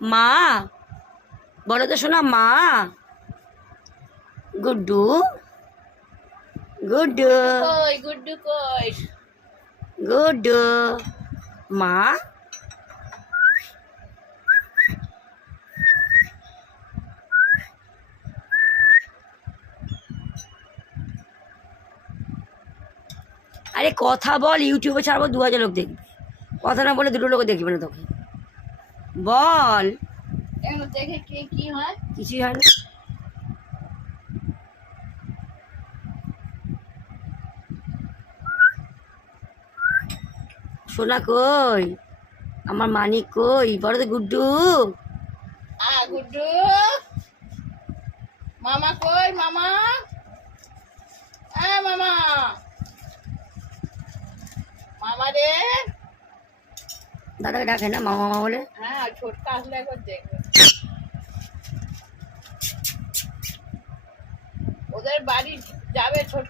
মা বলো তো শোনা মা। গুড্ডু গুড্ডু কই গুড্ডু কই? গুড্ডু মা। আরে কথা বল, ইউটিউবে ছাড়বো 2000 লোক দেখবে। কথা না বলে 2টো লোক দেখবে না তোকে। বল। এগুলো দেখে কে কি হয়? কিছুই হয় না। সোনা কই, আমার মানিক কই, বলো তো গুড্ডু। গুড্ডু মামা কই? মামা মামা মামা রে। দাদাকে ডাকে না মামা মামা বলে? হ্যাঁ, ছোটকা আসলে একবার দেখবে। ওদের বাড়ি যাবে ছোট